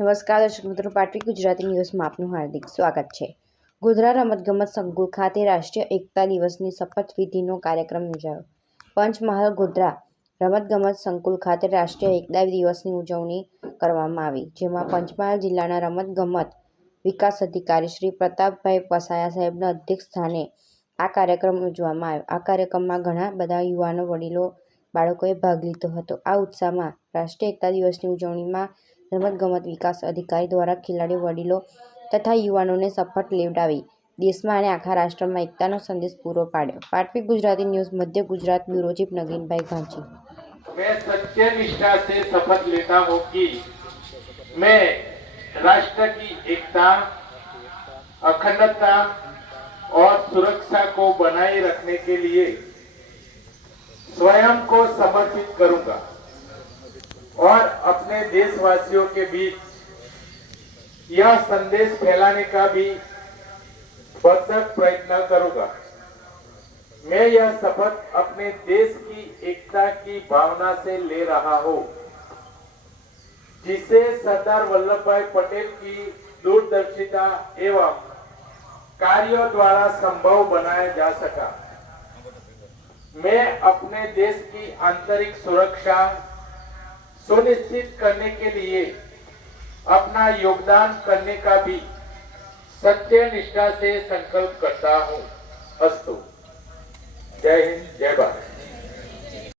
નમસ્કાર, દર્શક મિત્રો. પાટવી ગુજરાતી ન્યૂઝમાં આપનું હાર્દિક સ્વાગત છે. ગોધરા રમતગમત સંકુલ ખાતે રાષ્ટ્રીય એકતા દિવસની શપથવિધિનો કાર્યક્રમ યોજાયો. પંચમહાલ, ગોધરા રમતગમત સંકુલ ખાતે રાષ્ટ્રીય એકતા દિવસની ઉજવણી કરવામાં આવી, જેમાં પંચમહાલ જિલ્લાના રમતગમત વિકાસ અધિકારી શ્રી પ્રતાપભાઈ પસાયા સાહેબના અધ્યક્ષ સ્થાને આ કાર્યક્રમ યોજવામાં આવ્યો. આ કાર્યક્રમમાં ઘણા બધા યુવાનો, વડીલો, બાળકોએ ભાગ લીધો હતો. આ ઉત્સાહમાં રાષ્ટ્રીય એકતા દિવસની ઉજવણીમાં રમતગમત વિકાસ અધિકારી દ્વારા ખેલાડીઓ વડીલો તથા યુવાનોને શપથ લેવડાવી દેશમાં અને આખા રાષ્ટ્રમાં એકતાનો સંદેશ પૂરો પાડ્યો પાટવી ગુજરાતી ન્યૂઝ મધ્ય ગુજરાત બ્યુરો ચીફ નગીનભાઈ ઘાંચી मैं सच्चे निष्ठा से शपथ लेता हूँ कि मैं राष्ट्र की एकता अखंडता और सुरक्षा को बनाए रखने के लिए स्वयं को समर्पित करूंगा और अपने देशवासियों के बीच यह संदेश फैलाने का भी भरसक प्रयत्न करूँगा। मैं यह शपथ अपने देश की एकता की भावना से ले रहा हूँ, जिसे सरदार वल्लभ भाई पटेल की दूरदर्शिता एवं कार्यों द्वारा संभव बनाया जा सका। मैं अपने देश की आंतरिक सुरक्षा सुनिश्चित करने के लिए, अपना योगदान करने का भी सत्य निष्ठा से संकल्प करता हूँ। अस्तु। जय हिंद, जय भारत।